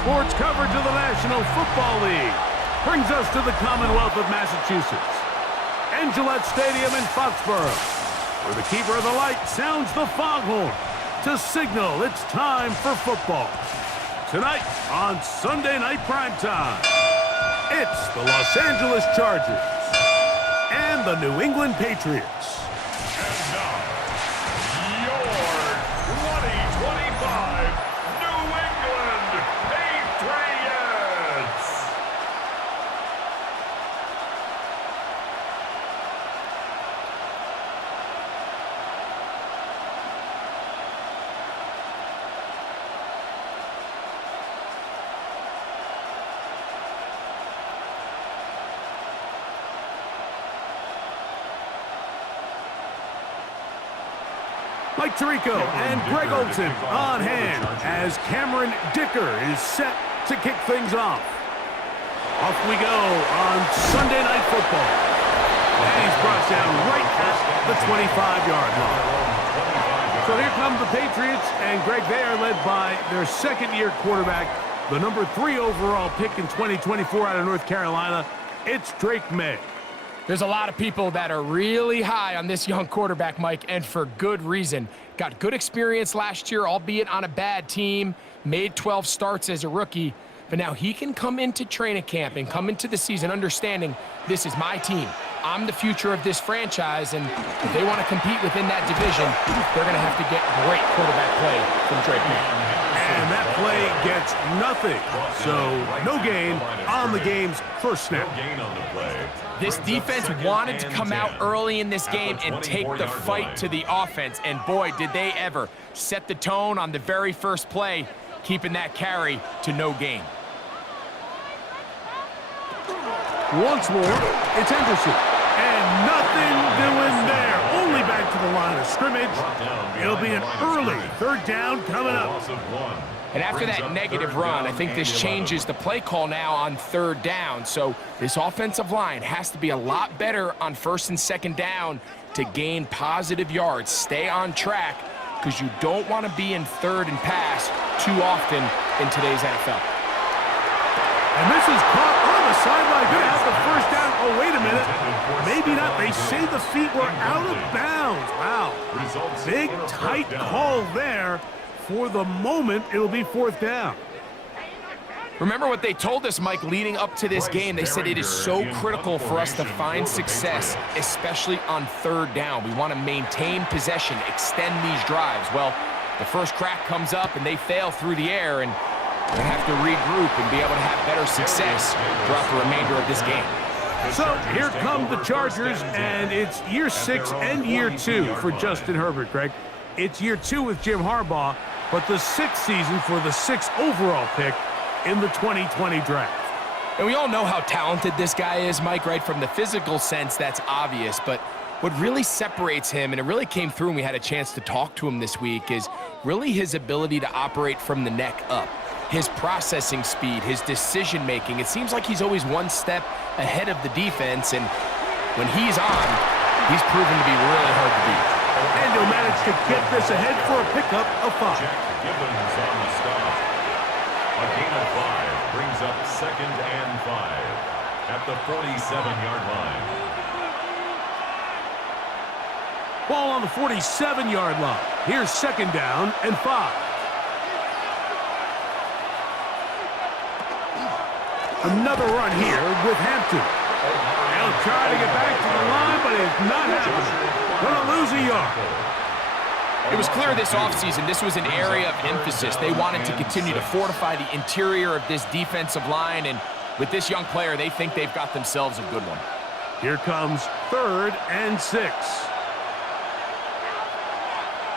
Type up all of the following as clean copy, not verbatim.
sports coverage of the National Football League brings us to the Commonwealth of Massachusetts and Gillette Stadium in Foxborough, where the keeper of the light sounds the foghorn to signal it's time for football. Tonight on Sunday Night Primetime, it's the Los Angeles Chargers and the New England Patriots. And now, your 2025 New England Patriots. Mike Tirico and Greg Olson on hand as Cameron Dicker is set to kick things off. Off we go on Sunday Night Football. And he's brought down right at the 25-yard line. So here come the Patriots, and Greg, they are led by their second-year quarterback, the number 3 overall pick in 2024 out of North Carolina. It's Drake May. There's a lot of people that are really high on this young quarterback, Mike, and for good reason. Got good experience last year, albeit on a bad team, made 12 starts as a rookie, but now he can come into training camp and come into the season understanding this is my team. I'm the future of this franchise, and if they want to compete within that division, they're going to have to get great quarterback play from Drake May. And that play gets nothing, so no gain on the game's first snap. This defense wanted to come out early in this game and take the fight to the offense, and boy, did they ever. Set the tone on the very first play, keeping that carry to no gain. Once more, it's Henderson, and nothing doing there. Only back to the line of scrimmage. It'll be an early third down coming up. And after that negative run, I think this changes the play call now on third down. So this offensive line has to be a lot better on first and second down to gain positive yards. Stay on track, because you don't want to be in third and pass too often in today's NFL. And this is caught on the sideline. Going to have the first down. Oh, wait a minute. Maybe not. They say the feet were out of bounds. Wow. Big, tight call there. For the moment, it'll be fourth down. Remember what they told us, Mike, leading up to this game. They said it is so critical for us to find success, especially on third down. We want to maintain possession, extend these drives. Well, the first crack comes up, and they fail through the air, and they have to regroup and be able to have better success throughout the remainder of this game. So here come the Chargers, and it's year 6 and year 2 for Justin Herbert, Greg. It's year 2 with Jim Harbaugh, but the 6th season for the 6th overall pick in the 2020 draft. And we all know how talented this guy is, Mike, right? From the physical sense, that's obvious. But what really separates him, and it really came through when we had a chance to talk to him this week, is really his ability to operate from the neck up. His processing speed, his decision-making. It seems like he's always one step ahead of the defense, and when he's on, he's proven to be really hard to beat. And he'll manage to get this ahead for a pickup of 5. Gibbons on the stop. A gain of 5 brings up 2nd and 5 at the 47-yard line. Ball on the 47-yard line. Here's 2nd down and 5. Another run here with Hampton. They'll try to get back to the line, but it's not happening. Gonna lose a yard. It was clear this offseason this was an area of emphasis. They wanted to continue to fortify the interior of this defensive line, and with this young player, they think they've got themselves a good one. Here comes 3rd and 6.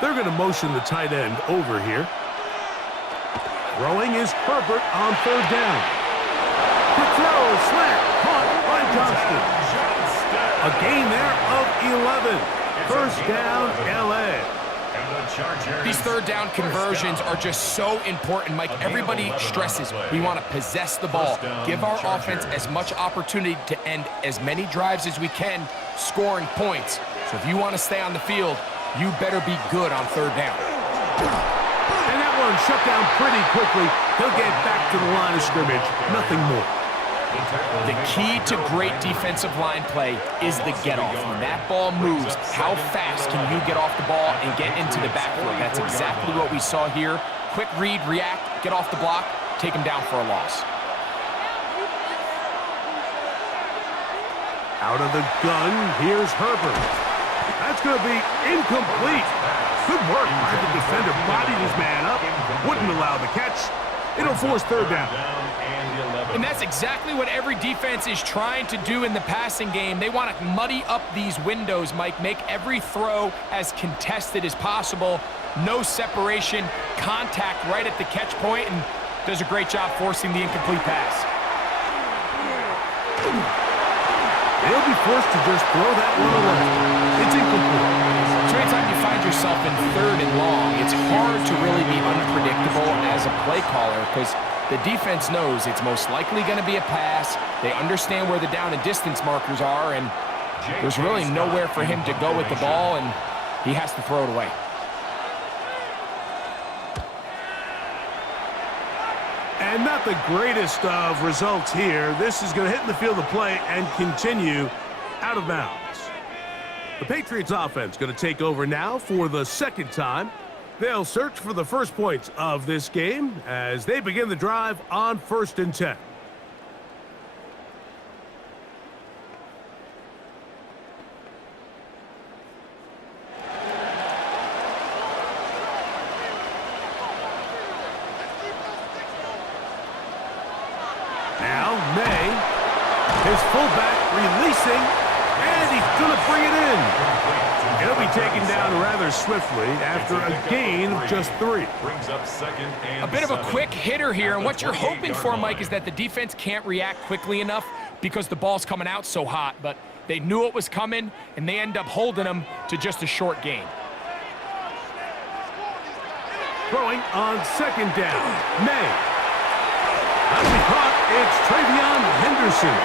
They're going to motion the tight end over here. Throwing is Herbert on 3rd down. The throw, slant, caught by Johnston. A gain there of 11. First down, L.A. These third down conversions are just so important, Mike. Everybody stresses we want to possess the ball, give our offense as much opportunity to end as many drives as we can, scoring points. So if you want to stay on the field, you better be good on third down. And that run shut down pretty quickly. He'll get back to the line of scrimmage. Nothing more. The key to great defensive line play is the get-off. When that ball moves, how fast can you get off the ball and get into the backfield? That's exactly what we saw here. Quick read, react, get off the block, take him down for a loss. Out of the gun, here's Herbert. That's going to be incomplete. Good work by the defender. Bodied his man up. Wouldn't allow the catch. It'll force third down. And that's exactly what every defense is trying to do in the passing game. They want to muddy up these windows, Mike, make every throw as contested as possible. No separation, contact right at the catch point, and does a great job forcing the incomplete pass. They'll be forced to just throw that one away. It's incomplete. So anytime you find yourself in third and long, it's hard to really be unpredictable as a play caller because the defense knows it's most likely going to be a pass. They understand where the down and distance markers are, and there's really nowhere for him to go with the ball, and he has to throw it away. And not the greatest of results here. This is going to hit in the field of play and continue out of bounds. The Patriots offense going to take over now for the second time. They'll search for the first points of this game as they begin the drive on 1st and 10. Now, May, his fullback releasing, and he's going to bring it in. He'll be taken down rather swiftly after a gain of just 3. A bit of a quick hitter here, and what you're hoping for, Mike, is that the defense can't react quickly enough because the ball's coming out so hot, but they knew it was coming, and they end up holding them to just a short gain. Throwing on 2nd down, May. That'll be caught. It's Travion Henderson.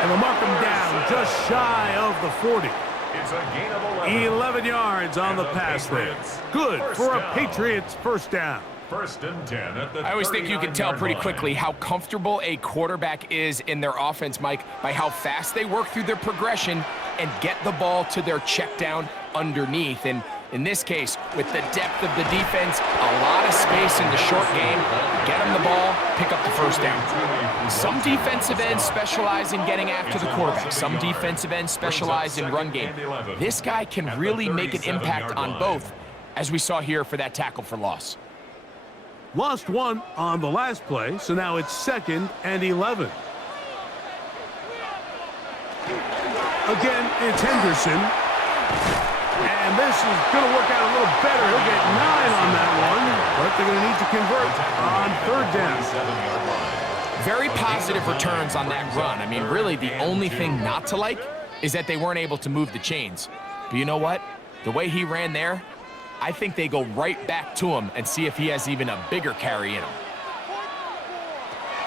And they'll mark him down just shy of the 40. It's a gain of 11 yards on the pass there. Good for a Patriots first down. 1st and 10 at the I always think you can tell pretty quickly how comfortable a quarterback is in their offense, Mike, by how fast they work through their progression and get the ball to their check down underneath. And in this case, with the depth of the defense, a lot of space in the short game, get them the ball, pick up the first down. Some defensive ends specialize in getting after the quarterback. Some defensive ends specialize in run game. This guy can really make an impact on both, as we saw here for that tackle for loss. Lost one on the last play, so now it's 2nd and 11. Again, it's Henderson. And this is going to work out a little better. He'll get 9 on that one, but they're going to need to convert on 3rd down. Very positive returns on that run. I mean, really, the only thing not to like is that they weren't able to move the chains. But you know what? The way he ran there, I think they go right back to him and see if he has even a bigger carry in him.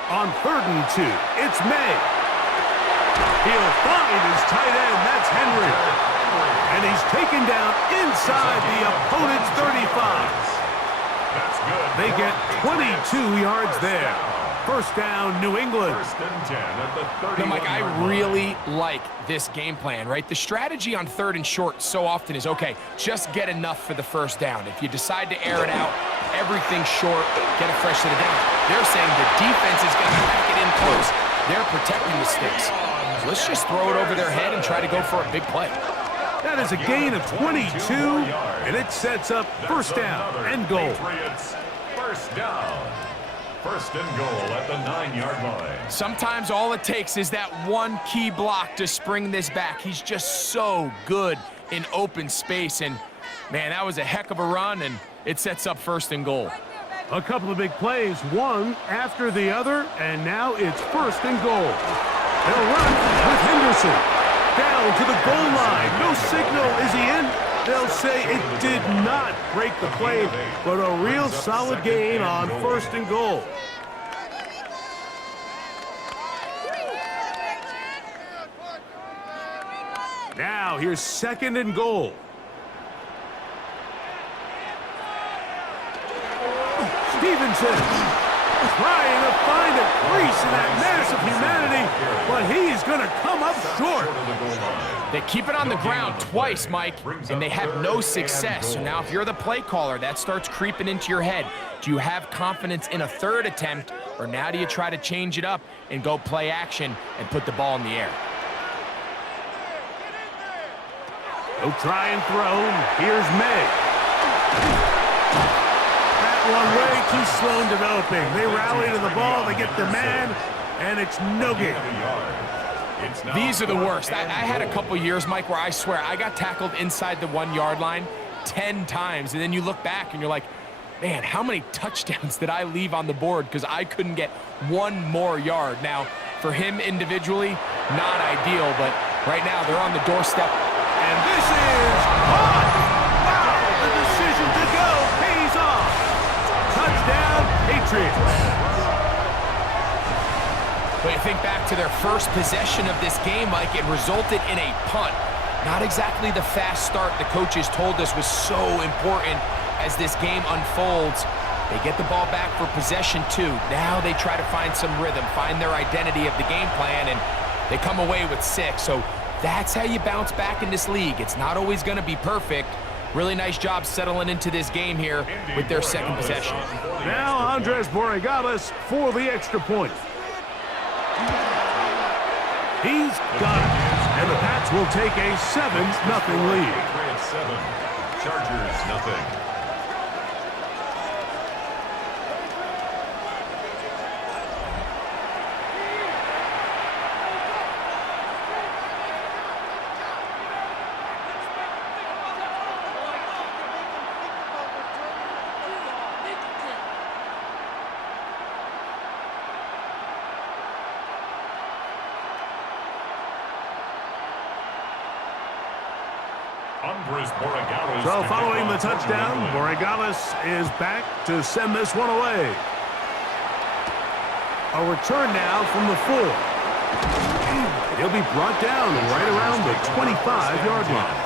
On 3rd and 2, it's May. He'll find his tight end. That's Henry. And he's taken down inside the opponent's 35. That's good. They get 22 yards there. First down, New England. 1st and 10 at the 31. No, Mike, I really like this game plan, right? The strategy on 3rd and short so often is, okay, just get enough for the first down. If you decide to air it out, everything short, get it fresh to the down. They're saying the defense is going to pack it in close. They're protecting the sticks. So let's just throw it over their head and try to go for a big play. That is a gain of 22, and it sets up first down and goal. Patriots, first down. 1st and goal at the 9-yard line. Sometimes all it takes is that one key block to spring this back. He's just so good in open space, and man, that was a heck of a run, and it sets up 1st and goal. A couple of big plays, one after the other, and now it's 1st and goal. They'll run with Henderson. Down to the goal line. No signal. Is he in? They'll say it did not break the play, but a real solid gain on 1st and goal. Now here's 2nd and goal. Wilson trying to find a crease in that mass of humanity, but he's going to come up short. They keep it on the ground twice, Mike, and they have no success. So now if you're the play caller, that starts creeping into your head. Do you have confidence in a third attempt, or now do you try to change it up and go play action and put the ball in the air? He'll try and throw. Here's May. That one way too slow in developing. They rally to the ball, they get the man, and it's no gain. These are the worst. I had a couple years, Mike, where I swear I got tackled inside the 1 yard line 10 times, and then you look back and you're like, man, how many touchdowns did I leave on the board because I couldn't get one more yard? Now, for him individually, not ideal, but right now they're on the doorstep. And this is caught! Wow, the decision to go pays off. Touchdown, Patriots. But you think back to their first possession of this game, Mike, it resulted in a punt. Not exactly the fast start the coaches told us was so important as this game unfolds. They get the ball back for possession 2. Now they try to find some rhythm, find their identity of the game plan, and they come away with 6. So that's how you bounce back in this league. It's not always going to be perfect. Really nice job settling into this game here with their second possession. Now Andres Borregales for the extra point. He's got it. And the Pats will take a 7-0 lead. Patriots 7, Chargers nothing. So following the touchdown, Borregales is back to send this one away. A return now from the 4. He'll be brought down right around the 25-yard line.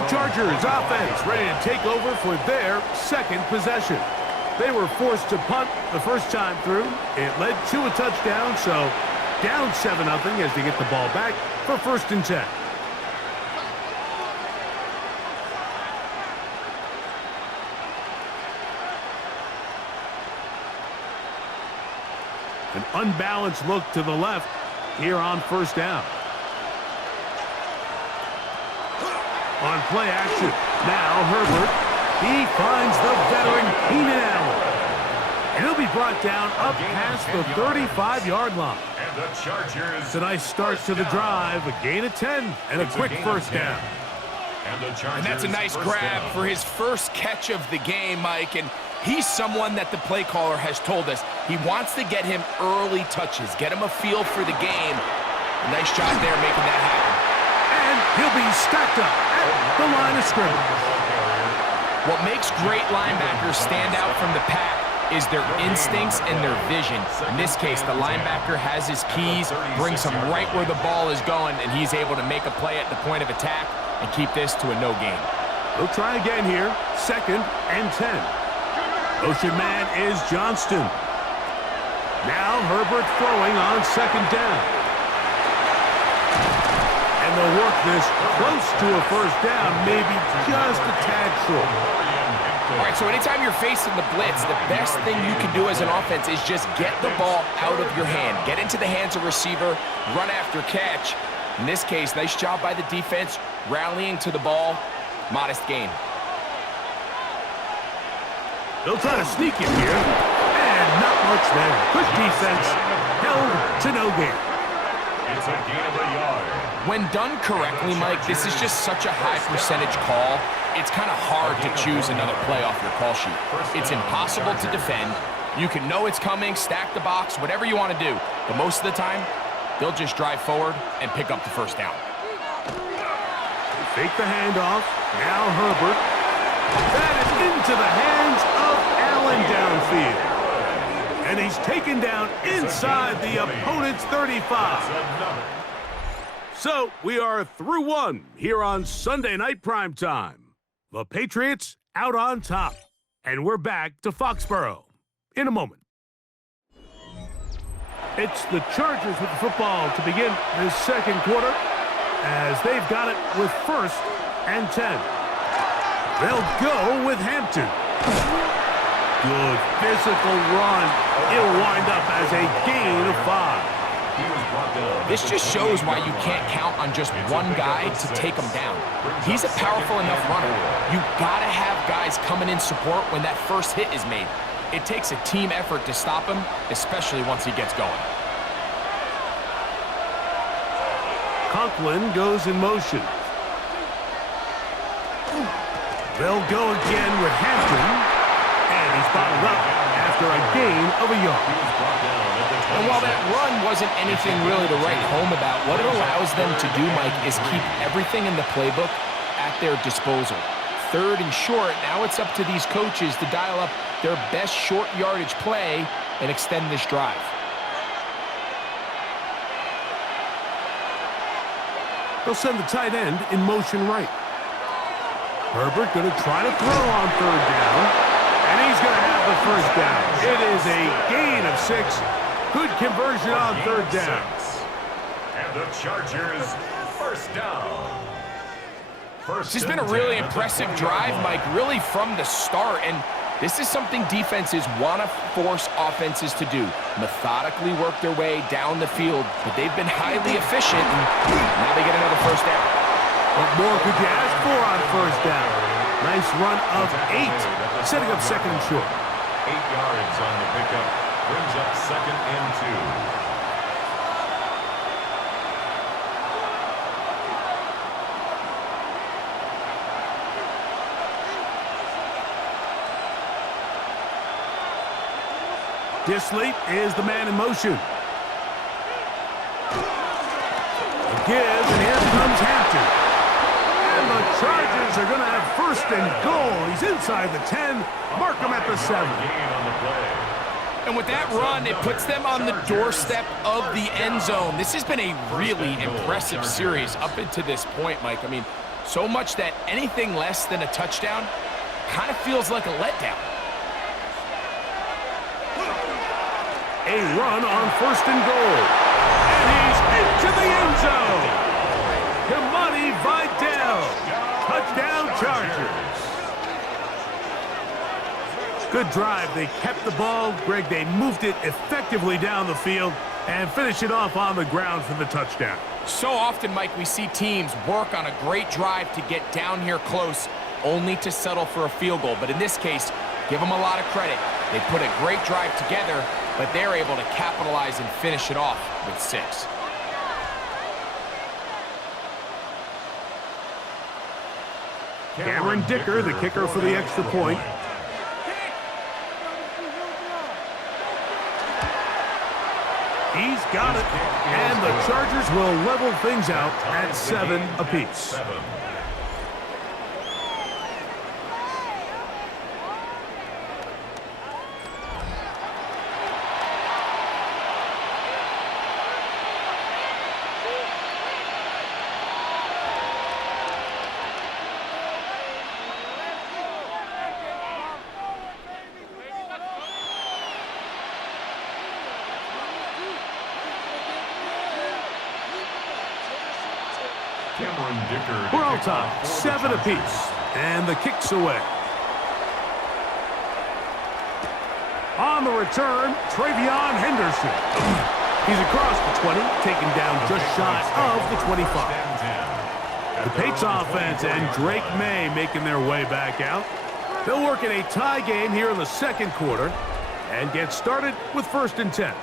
The Chargers offense ready to take over for their second possession. They were forced to punt the first time through. It led to a touchdown, so down 7-0 as they get the ball back for 1st and 10. An unbalanced look to the left here on 1st down. On play action, now Herbert. He finds the veteran Keenan Allen. And he'll be brought down up past the 35-yard line. And the Chargers. It's a nice start to the drive, a gain of 10, and a quick 1st down. And that's a nice grab for his first catch of the game, Mike. And he's someone that the play caller has told us he wants to get him early touches, get him a feel for the game. A nice job there making that happen. And he'll be stacked up at the line of scrimmage. What makes great linebackers stand out from the pack is their instincts and their vision. In this case, the linebacker has his keys, brings him right where the ball is going, and he's able to make a play at the point of attack and keep this to a no gain. They'll try again here, 2nd and 10. Motion man is Johnston. Now Herbert throwing on 2nd down. And they'll work this close to a 1st down, maybe just a tad short. All right, so anytime you're facing the blitz, the best thing you can do as an offense is just get the ball out of your hand. Get into the hands of receiver, run after catch. In this case, nice job by the defense, rallying to the ball. Modest gain. They'll try to sneak it here, and not much there. Good defense, held to no gain. It's a gain of a yard. When done correctly, Mike, this is just such a high percentage call. It's kind of hard to choose another play off your call sheet. It's impossible to defend. You can know it's coming, stack the box, whatever you want to do. But most of the time, they'll just drive forward and pick up the 1st down. Fake the handoff. Now Herbert. That is into the hands of Allen downfield. And he's taken down inside the opponent's 35. So we are through 1 here on Sunday Night Primetime. The Patriots out on top. And we're back to Foxborough. in a moment. It's the Chargers with the football to begin this second quarter as they've got it with 1st and 10. They'll go with Hampton. Good physical run. It'll wind up as a gain of 5. This just shows why you can't count on just one guy to take him down. He's a powerful enough runner. You gotta have guys coming in support when that first hit is made. It takes a team effort to stop him, especially once he gets going. Conklin goes in motion. They'll go again with Hampton, and he's bottled up after a gain of a yard. And while that run wasn't anything really to write home about, what it allows them to do, Mike, is keep everything in the playbook at their disposal. 3rd and short, now it's up to these coaches to dial up their best short yardage play and extend this drive. They'll send the tight end in motion right. Herbert going to try to throw on 3rd down, and he's going to have the 1st down. It is a gain of 6. Good conversion on 3rd down. And the Chargers, 1st down. This has been a really impressive drive, Mike, really from the start. And this is something defenses want to force offenses to do. Methodically work their way down the field, but they've been highly efficient, and now they get another 1st down. What more could you ask for on 1st down? Nice run of 8, setting up 2nd and short. 8 yards on the pickup, brings up 2nd and 2. Disley is the man in motion. A give, and here comes Hampton. And the Chargers are going to have 1st and goal. He's inside the 10. Mark him at the 7. And with that run, it puts them on the doorstep of the end zone. This has been a really impressive series up until this point, Mike. I mean, so much that anything less than a touchdown kind of feels like a letdown. A run on 1st and goal. And he's into the end zone. Kamani Vidal. Touchdown Chargers. Good drive. They kept the ball. Greg, they moved it effectively down the field and finished it off on the ground for the touchdown. So often, Mike, we see teams work on a great drive to get down here close, only to settle for a field goal. But in this case, give them a lot of credit. They put a great drive together, but they're able to capitalize and finish it off with 6. Cameron Dicker, the kicker for the extra point. He's got it, and the Chargers will level things out at 7 apiece. We're all top, 7 apiece, and the kick's away. On the return, Travion Henderson. He's across the 20, taken down just shy of the 25. The Patriots offense and Drake May making their way back out. They'll work in a tie game here in the second quarter and get started with 1st and 10.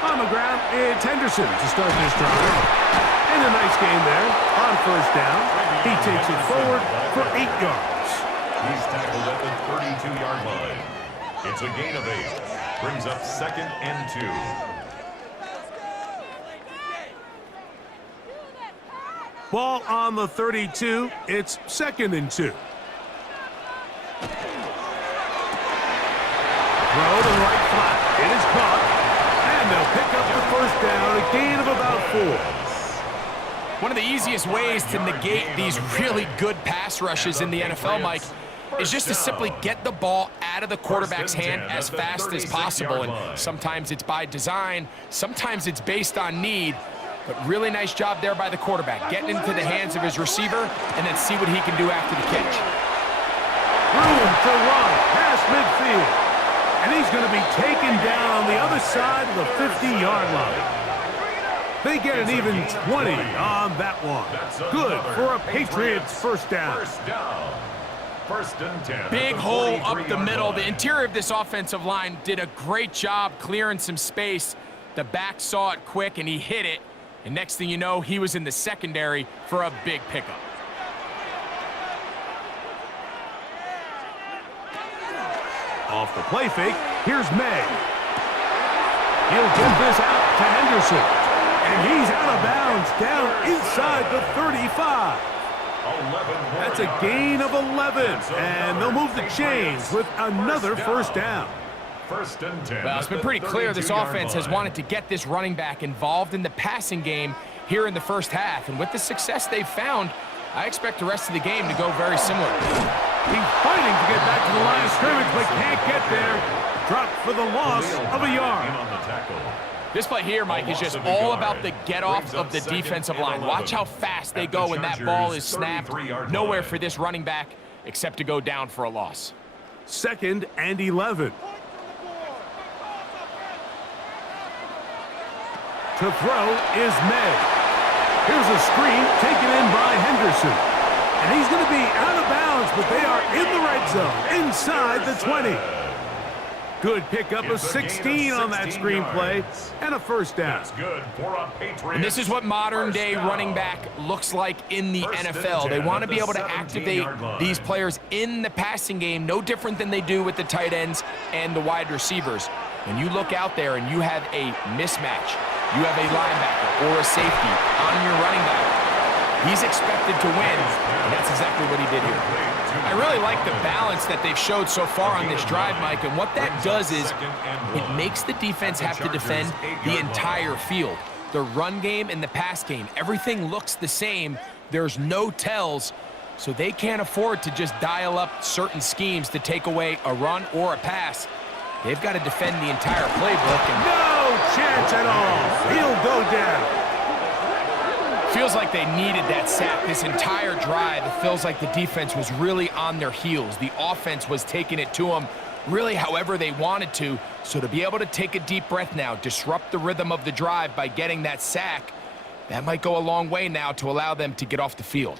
On the ground, it's Henderson to start this drive. And a nice game there on 1st down. He takes it forward for 8 yards. He's tackled at the 32-yard line. It's a gain of 8. Brings up 2nd and 2. Ball on the 32. It's 2nd and 2. pick up the first down, a gain of about 4. One of the easiest ways to negate these really good pass rushes in the NFL, Mike, is just to simply get the ball out of the quarterback's hand as fast as possible. And sometimes it's by design, sometimes it's based on need. But really nice job there by the quarterback, getting into the hands of his receiver and then see what he can do after the catch. Room to run past midfield. And he's going to be taken down on the other side of the 50-yard line. They get an even 20 on that one. Good for a Patriots first down. First and 10. Big hole up the middle. The interior of this offensive line did a great job clearing some space. The back saw it quick, and he hit it. And next thing you know, he was in the secondary for a big pickup. Off the play fake, here's May. He'll get this out to Henderson. And he's out of bounds down inside the 35. That's a gain of 11. And they'll move the chains with another first down. First and 10. Well, it's been pretty clear this offense has wanted to get this running back involved in the passing game here in the first half. And with the success they've found, I expect the rest of the game to go very similar. He's fighting to get back to the line of scrimmage, but can't get there. Dropped for the loss of a yard. This play here, Mike, is just all about the get-off of the defensive line. Watch how fast they go when that ball is snapped. Nowhere for this running back except to go down for a loss. 2nd and 11. To throw is May. Here's a screen taken in by Henderson. And he's going to be out of bounds, but they are in the red zone, inside the 20. Good pickup of 16 on that screenplay, and a first down. And this is what modern-day running back looks like in the NFL. They want to be able to activate these players in the passing game, no different than they do with the tight ends and the wide receivers. When you look out there and you have a mismatch, you have a linebacker or a safety on your running back, he's expected to win, and that's exactly what he did here. I really like the balance that they've showed so far on this drive, Mike, and what that does is it makes the defense have to defend the entire field. The run game and the pass game, everything looks the same. There's no tells, so they can't afford to just dial up certain schemes to take away a run or a pass. They've got to defend the entire playbook. And no chance at all. He'll go down. Feels like they needed that sack this entire drive. It feels like the defense was really on their heels. The offense was taking it to them really however they wanted to. So to be able to take a deep breath now, disrupt the rhythm of the drive by getting that sack, that might go a long way now to allow them to get off the field.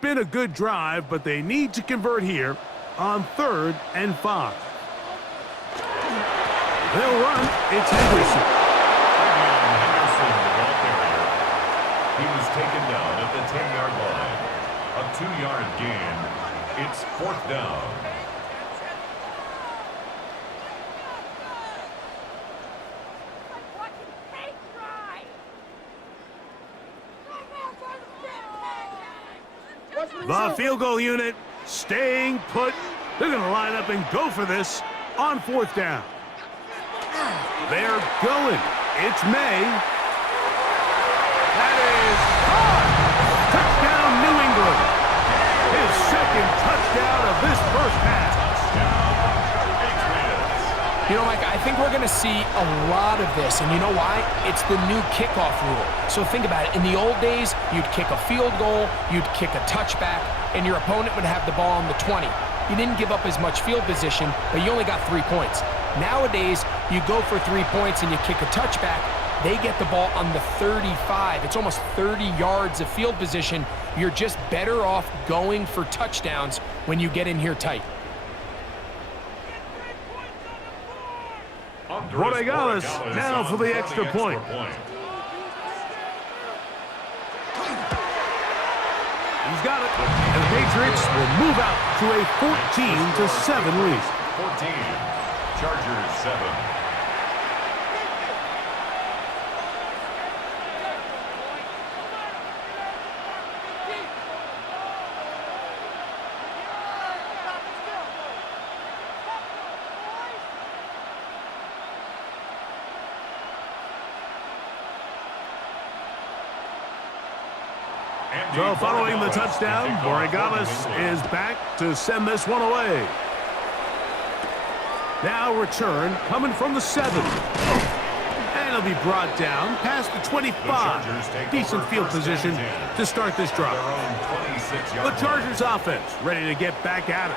Been a good drive, but they need to convert here on 3rd and 5. They'll run. It's Henderson. He was taken down at the 10-yard line. A 2-yard gain. It's 4th down. The field goal unit staying put. They're going to line up and go for this on 4th down. They're going. It's May. That is caught. Touchdown, New England. His 2nd touchdown of this first half. You know, Mike, I think we're going to see a lot of this, and you know why? It's the new kickoff rule. So think about it. In the old days, you'd kick a field goal, you'd kick a touchback, and your opponent would have the ball on the 20. You didn't give up as much field position, but you only got 3 points. Nowadays, you go for 3 points and you kick a touchback, they get the ball on the 35. It's almost 30 yards of field position. You're just better off going for touchdowns when you get in here tight. Borregales now for the extra point. He's got it. And the Patriots will move out to a 14-7 lead. 14. Chargers 7. So following the touchdown, Borregales is back to send this one away. Now return coming from the 7. And it'll be brought down past the 25. Decent field position to start this drive. The Chargers offense ready to get back at it.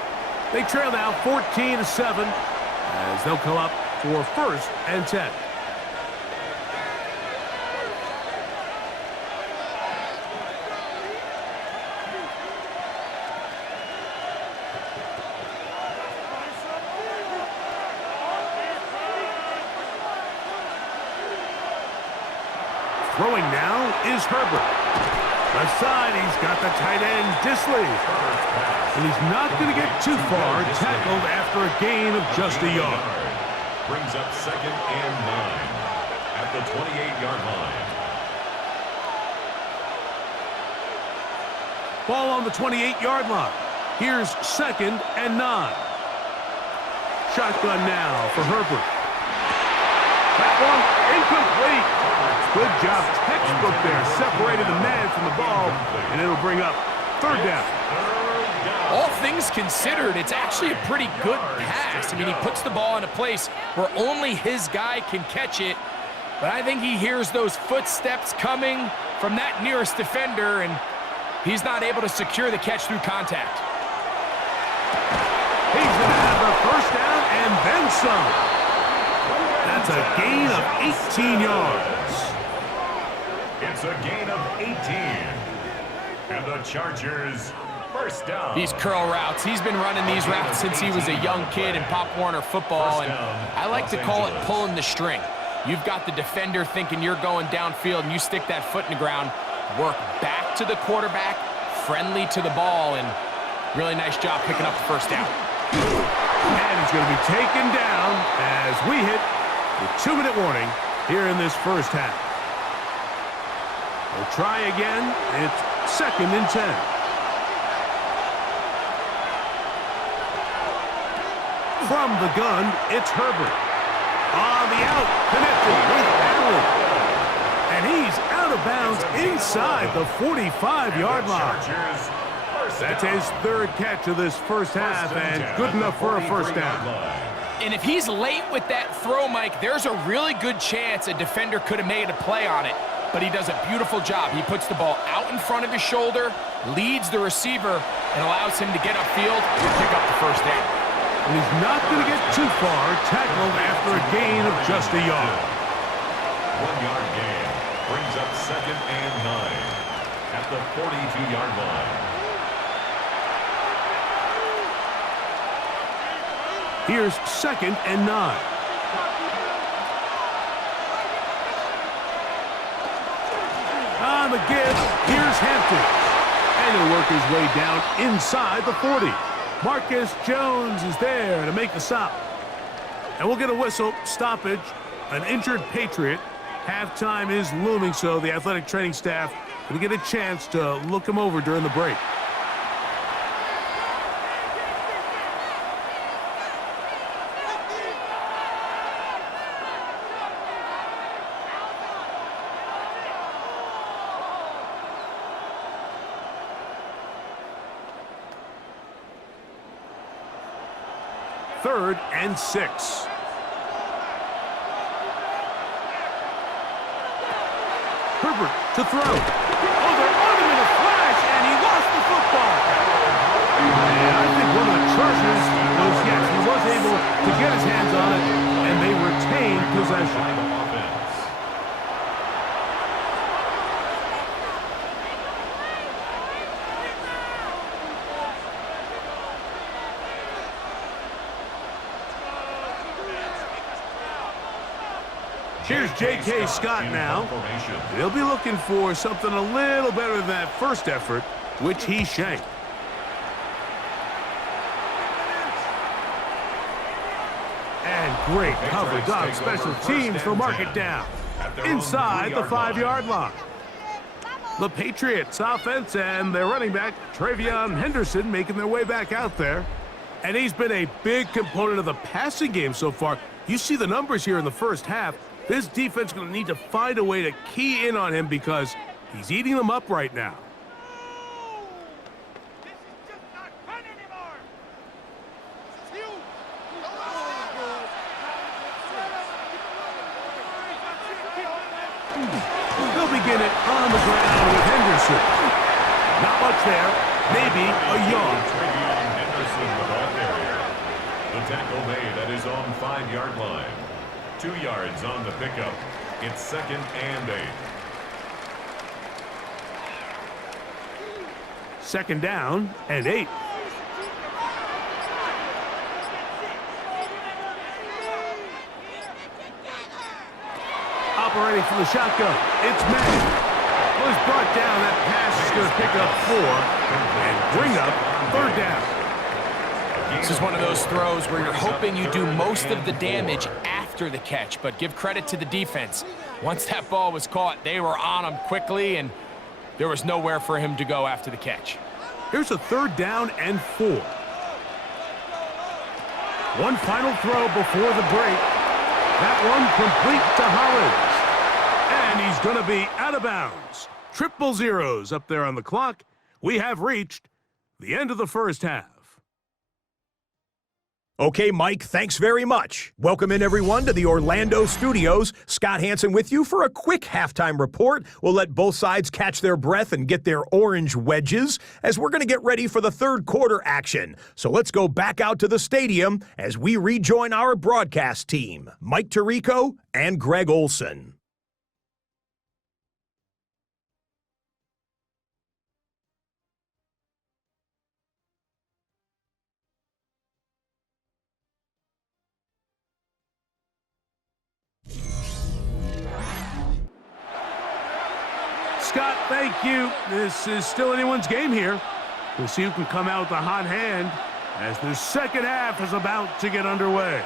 They trail now 14-7 as they'll come up for 1st and 10. Throwing now is Herbert. Left side, he's got the tight end, Disley. And he's not going to get too far, tackled after a gain of just a yard. Brings up 2nd and 9 at the 28-yard line. Ball on the 28-yard line. Here's 2nd and 9. Shotgun now for Herbert. That one incomplete. Good job, textbook there. Separated the man from the ball, and it'll bring up 3rd down. All things considered, it's actually a pretty good pass. I mean, he puts the ball in a place where only his guy can catch it, but I think he hears those footsteps coming from that nearest defender, and he's not able to secure the catch through contact. He's going to have the 1st down and then some. That's a gain of 18 yards. It's a gain of 18. And the Chargers, 1st down. These curl routes, he's been running these routes since he was a young kid in Pop Warner football, and I like to call it pulling the string. You've got the defender thinking you're going downfield, and you stick that foot in the ground, work back to the quarterback, friendly to the ball, and really nice job picking up the 1st down. And he's going to be taken down as we hit the 2-minute warning here in this 1st half. We'll try again. It's 2nd and 10. From the gun, it's Herbert. On the out, connected with Allen. And he's out of bounds inside the 45-yard line. That's his 3rd catch of this 1st half, and good enough for a 1st down. And if he's late with that throw, Mike, there's a really good chance a defender could have made a play on it. But he does a beautiful job. He puts the ball out in front of his shoulder, leads the receiver, and allows him to get upfield and pick up the 1st down. And he's not going to get too far, tackled after a gain of just a yard. 1-yard gain brings up 2nd and 9 at the 42-yard line. Here's 2nd and 9. On the give, here's Hampton. And he'll work his way down inside the 40. Marcus Jones is there to make the stop. And we'll get a whistle, stoppage, an injured Patriot. Halftime is looming, so the athletic training staff will get a chance to look him over during the break. Third and 6. Herbert to throw. Oh, they're on him in a flash, and he lost the football. And I think one of the Chargers was, yes, he was able to get his hands on it, and they retained possession. Here's J.K. Scott now. He'll be looking for something a little better than that first effort, which he shanked. And great coverage on special teams to mark it down. Inside the 5-yard line. The Patriots offense and their running back, Travion Henderson, making their way back out there. And he's been a big component of the passing game so far. You see the numbers here in the first half. This defense is going to need to find a way to key in on him because he's eating them up right now. They'll begin it on the ground with Henderson. Not much there. Maybe a yard. Henderson with all carrier. The tackle made at his own 5-yard line. 2 yards on the pickup. It's 2nd and 8. 2nd down and 8. Operating from the shotgun, it's Madden. Was brought down. That pass is going to pick up 4 and bring up 3rd down. This is one of those throws where you're hoping you do most of the damage after the catch, but give credit to the defense. Once that ball was caught, they were on him quickly, and there was nowhere for him to go after the catch. Here's a 3rd down and 4. One final throw before the break. That one complete to Hollins. And he's going to be out of bounds. 000 up there on the clock. We have reached the end of the first half. Okay, Mike, thanks very much. Welcome in, everyone, to the Orlando studios. Scott Hansen with you for a quick halftime report. We'll let both sides catch their breath and get their orange wedges as we're going to get ready for the 3rd quarter action. So let's go back out to the stadium as we rejoin our broadcast team, Mike Tirico and Greg Olson. Scott, thank you. This is still anyone's game here. We'll see who can come out with a hot hand as the second half is about to get underway.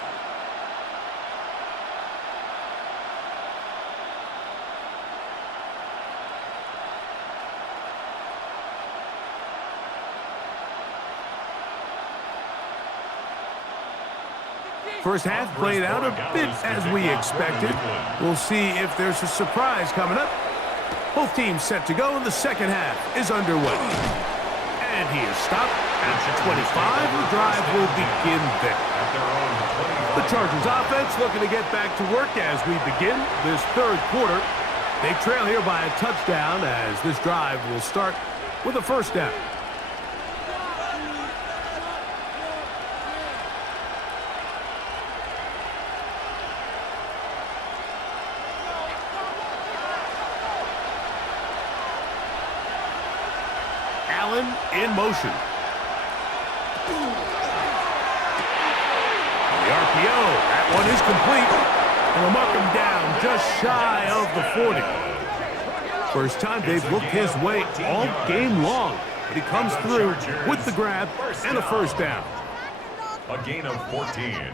First half played out a bit as we expected. We'll see if there's a surprise coming up. Both teams set to go, and the second half is underway. And he is stopped at the 25. The drive will begin there. The Chargers offense looking to get back to work as we begin this 3rd quarter. They trail here by a touchdown as this drive will start with a 1st down. Allen in motion. The RPO, that one is complete. And we'll mark him down just shy of the 40. First time they've looked his way all game long, but he comes through with the grab and a 1st down. A gain of 14.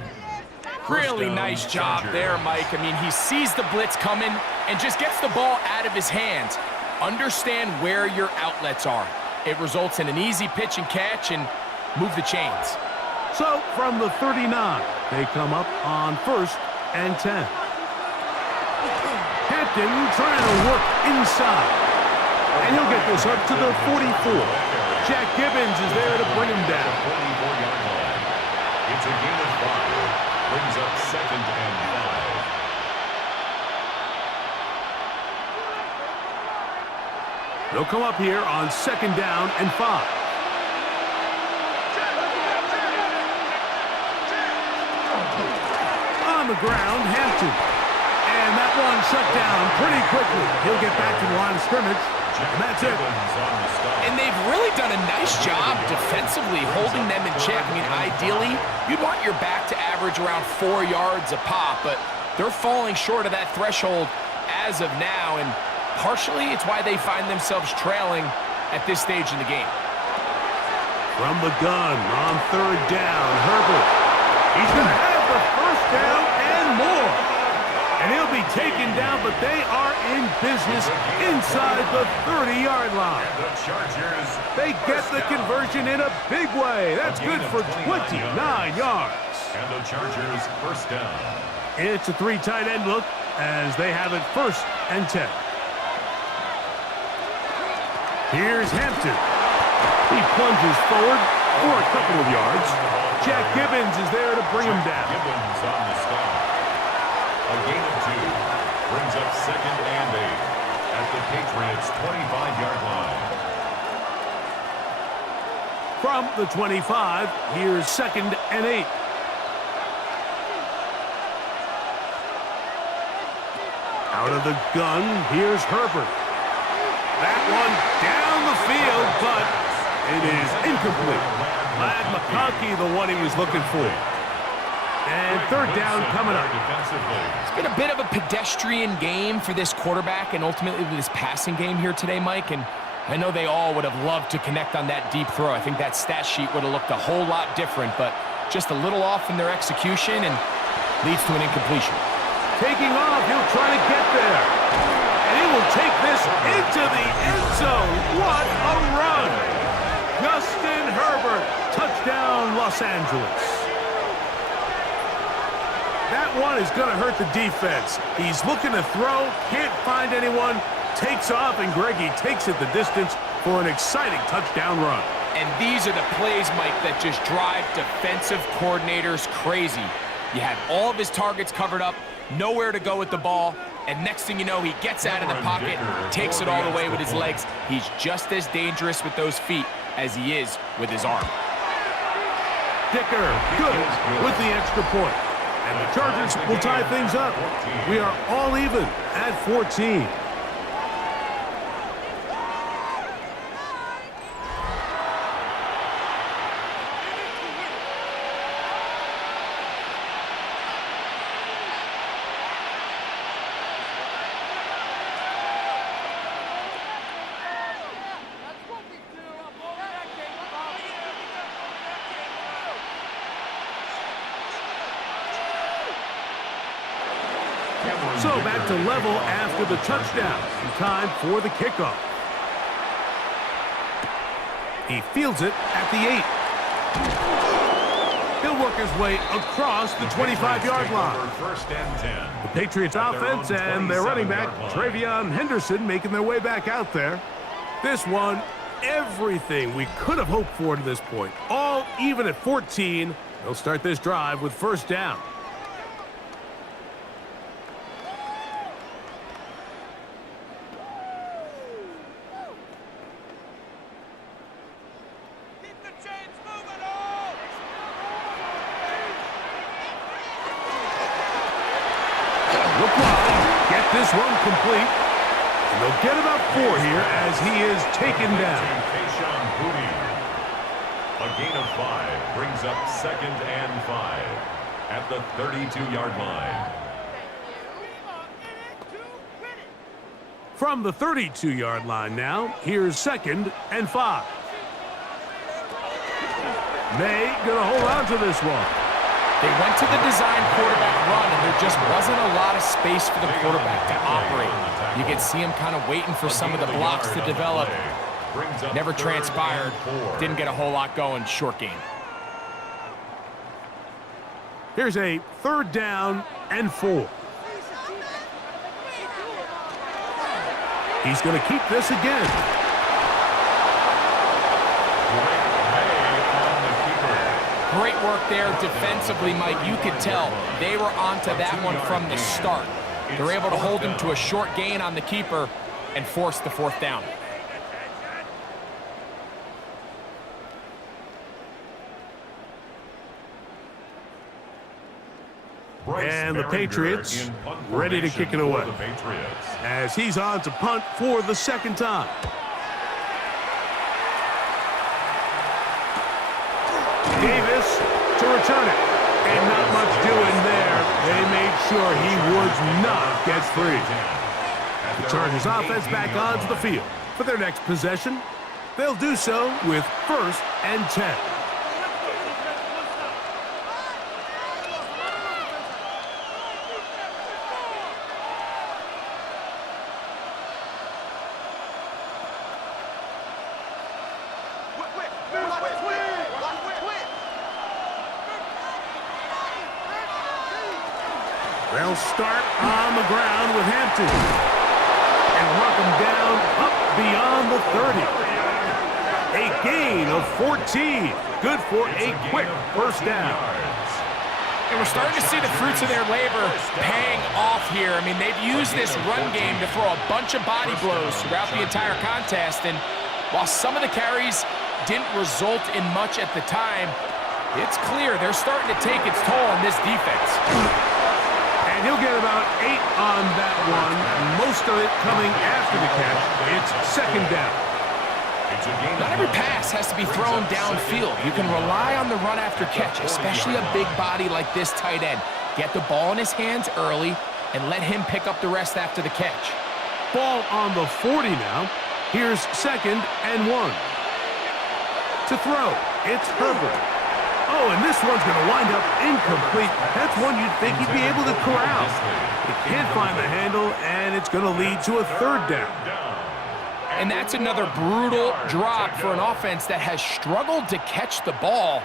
Really nice job there, Mike. I mean, he sees the blitz coming and just gets the ball out of his hands. Understand where your outlets are. It results in an easy pitch and catch and move the chains. So from the 39, they come up on 1st and 10. Hampton trying to work inside. And he'll get this up to the 44. Jack Gibbons is there to bring him down. 44-yard line. It's a gain of 5. Brings up 2nd and 5. They'll come up here on 2nd down and 5. On the ground, Hampton. And that one shut down pretty quickly. He'll get back to the line of scrimmage. And that's it. And they've really done a nice job defensively holding them in check. I mean, ideally, you'd want your back to average around 4 yards a pop, but they're falling short of that threshold as of now, and partially, it's why they find themselves trailing at this stage in the game. From the gun on 3rd down, Herbert. He's going to have the 1st down and more. And he'll be taken down, but they are in business inside the 30-yard line. And the Chargers, they get the conversion in a big way. That's good for 29 yards. And the Chargers 1st down. It's a 3 tight end look as they have it 1st and 10. Here's Hampton. He plunges forward for a couple of yards. Jack Gibbons is there to bring him down. Gibbons on the stop. A gain of 2. Brings up 2nd and From the 25, here's 2nd and 8. Out of the gun, here's Herbert. That one down the field, but it is incomplete. Lad McConkey, the one he was looking for. And 3rd down coming up. It's been a bit of a pedestrian game for this quarterback and ultimately this passing game here today, Mike. And I know they all would have loved to connect on that deep throw. I think that stat sheet would have looked a whole lot different, but just a little off in their execution and leads to an incompletion. Taking off, he'll try to get there. And he will take this into the end zone. What a run! Justin Herbert, touchdown Los Angeles. That one is going to hurt the defense. He's looking to throw, can't find anyone, takes off, and Greggy takes it the distance for an exciting touchdown run. And these are the plays, Mike, that just drive defensive coordinators crazy. You have all of his targets covered up, nowhere to go with the ball, and next thing you know, he gets out of the pocket, takes it all the way with his legs. He's just as dangerous with those feet as he is with his arm. Dicker, good with the extra point. And the Chargers will tie things up. We are all even at 14. So back to level after the touchdown. Time for the kickoff. He fields it at the 8. He'll work his way across the 25-yard line. First and 10. The Patriots offense and their running back, Travion Henderson, making their way back out there. This one, everything we could have hoped for to this point. All even at 14. They'll start this drive with 1st down. This one complete. And they'll get about 4 here as he is taken down. A gain of 5 brings up 2nd and 5 at the 32-yard line. From the 32-yard line now, here's 2nd and 5. May gonna hold on to this one. They went to the design quarterback run, and there just wasn't a lot of space for the quarterback to operate. You could see him kind of waiting for some of the blocks to develop. Never transpired. Didn't get a whole lot going. Short game. Here's a 3rd down and 4. He's going to keep this again. Great work there defensively, Mike. You could tell they were onto that one from the start. They're able to hold him to a short gain on the keeper and force the 4th down. And the Patriots ready to kick it away as he's on to punt for the 2nd time. Davis to return it. And not much doing there. They made sure he would not get free. The Chargers offense back onto the field for their next possession. They'll do so with 1st and 10. They'll start on the ground with Hampton and mark him down up beyond the 30. A gain of 14. Good for a quick 1st down. And we're starting to see the fruits of their labor paying off here. I mean, they've used this run game to throw a bunch of body blows throughout the entire contest. And while some of the carries didn't result in much at the time, it's clear they're starting to take its toll on this defense. And he'll get about 8 on that one, most of it coming after the catch. It's second down. Not every pass has to be thrown downfield. You can rely on the run after catch, especially a big body like this tight end. Get the ball in his hands early and let him pick up the rest after the catch. Ball on the 40 now. Here's second and 1. To throw, it's Herbert. Oh, and this one's going to wind up incomplete. That's one you'd think he'd be able to corral. He can't find the handle, and it's going to lead to a third down. And that's another brutal drop for an offense that has struggled to catch the ball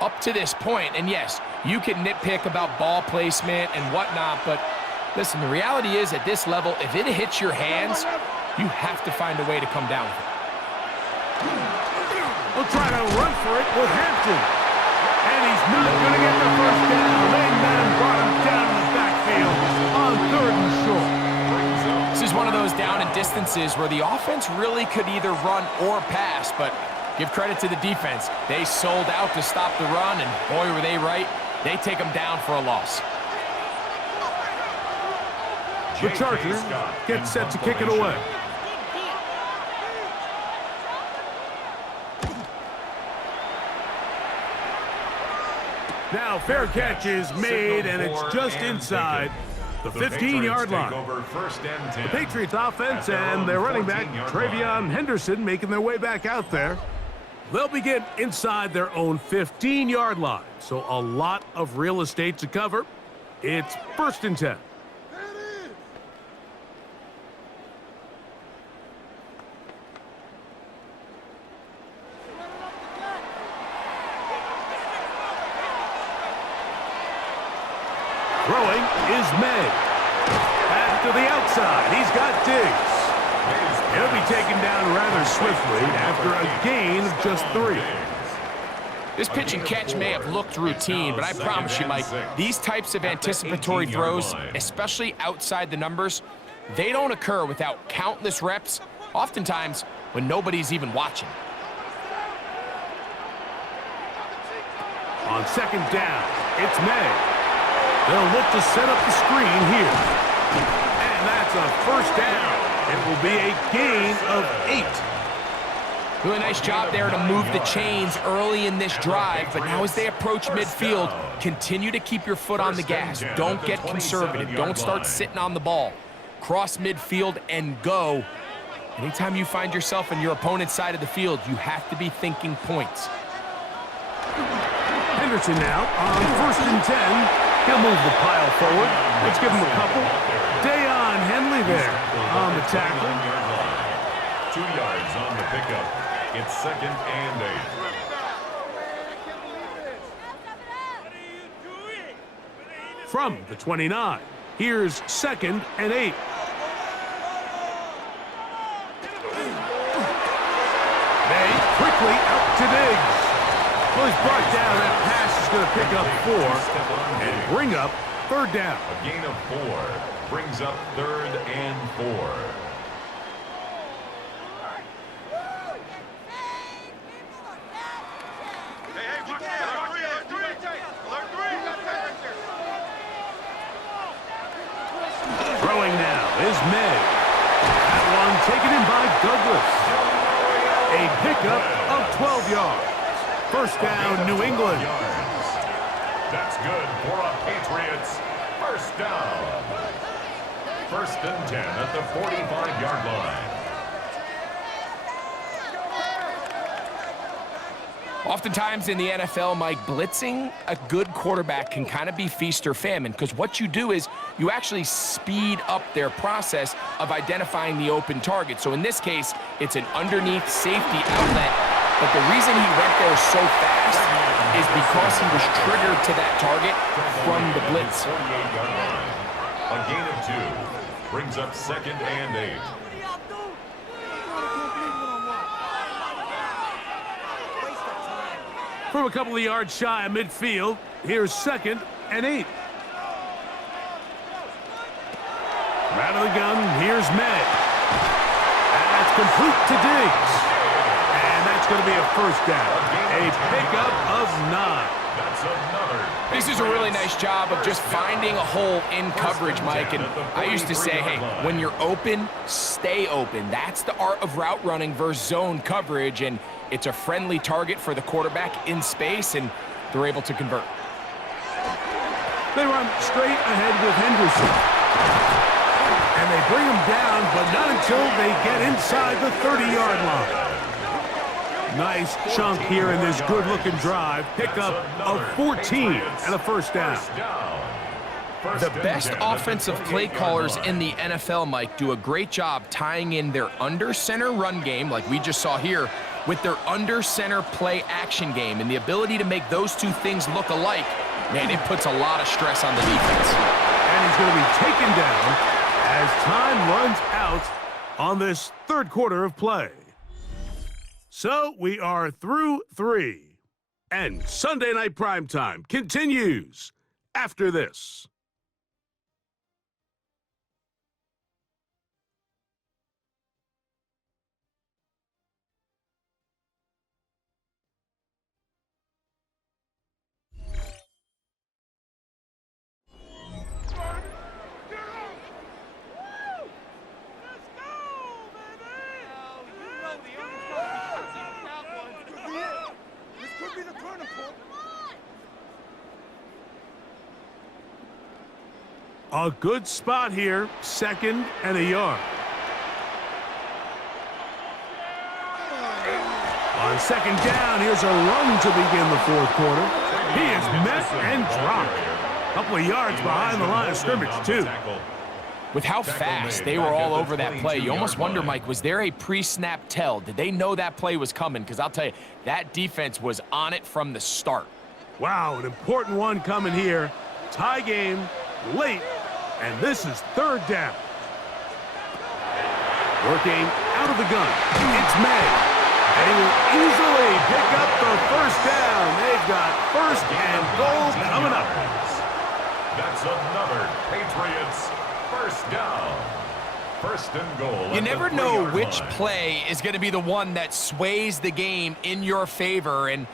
up to this point. And yes, you can nitpick about ball placement and whatnot, but listen, the reality is at this level, if it hits your hands, you have to find a way to come down with it. We'll try to run for it with Hampton. And he's not going to get the first down. Main man brought him down in the backfield on 3rd and short. This is one of those down and distances where the offense really could either run or pass, but give credit to the defense. They sold out to stop the run, and boy, were they right. They take them down for a loss. The Chargers get set to kick it away. Now, fair catch is made, and it's just inside the 15-yard line. The Patriots offense and their running back, Travion Henderson, making their way back out there. They'll begin inside their own 15-yard line, so a lot of real estate to cover. It's 1st and 10. Throwing is May. Back to the outside. He's got Diggs. He'll be taken down rather swiftly after a gain of just 3. This pitch and catch may have looked routine, but I promise you, Mike, these types of anticipatory throws, especially outside the numbers, they don't occur without countless reps, oftentimes when nobody's even watching. On 2nd down, it's May. They'll look to set up the screen here. And that's a 1st down. It will be a gain of 8. Really nice job there to move the chains early in this drive, but now as they approach midfield, continue to keep your foot on the gas. Don't get conservative. Don't start sitting on the ball. Cross midfield and go. Anytime you find yourself on your opponent's side of the field, you have to be thinking points. Henderson now on 1st and 10. He'll move the pile forward. Let's give him a couple. Dayon Henley there on the tackle. 2 yards on the pickup. It's 2nd and 8. From the 29, here's 2nd and 8. May quickly out to Diggs. Well, he's brought down. That pass is going to pick up 4 and bring up 3rd down. A gain of 4 brings up 3rd and 4. Throwing now is May. That one taken in by Douglas. A pickup of 12 yards. 1st down, New England. That's good for a Patriots 1st down. 1st and 10 at the 45-yard line. Oftentimes in the NFL, Mike, blitzing a good quarterback can kind of be feast or famine, because what you do is you actually speed up their process of identifying the open target. So in this case, it's an underneath safety outlet, but the reason he went there so fast is because he was triggered to that target from the blitz. 48-yard line. A gain of 2 brings up 2nd and 8. From a couple of yards shy of midfield, here's 2nd and 8. Out of the gun, here's May. And that's complete to Diggs. And that's It's going to be a first down. A pickup of 9. That's another. This is a really nice job of just finding a hole in coverage, Mike. And I used to say, hey, when you're open, stay open. That's the art of route running versus zone coverage. And it's a friendly target for the quarterback in space, and they're able to convert. They run straight ahead with Henderson. And they bring him down, but not until they get inside the 30-yard line. Nice chunk here in this good-looking drive. Pickup of 14 and a first down. The best offensive play callers in the NFL, Mike, do a great job tying in their under-center run game, like we just saw here, with their under-center play action game. And the ability to make those two things look alike, man, it puts a lot of stress on the defense. And he's going to be taken down as time runs out on this third quarter of play. So we are through 3. And Sunday Night Primetime continues after this. A good spot here, 2nd and a yard. On 2nd down, here's a run to begin the 4th quarter. He is met and dropped. A couple of yards behind the line of scrimmage, too. With how fast they were all over that play, you almost wonder, Mike, was there a pre-snap tell? Did they know that play was coming? Because I'll tell you, that defense was on it from the start. Wow, an important one coming here. Tie game, late. And this is 3rd down. Working out of the gun. It's May. And he will easily pick up the first down. They've got 1st and goal coming up. That's another Patriots first down. 1st and goal. You never know which play is going to be the one that sways the game in your favor, and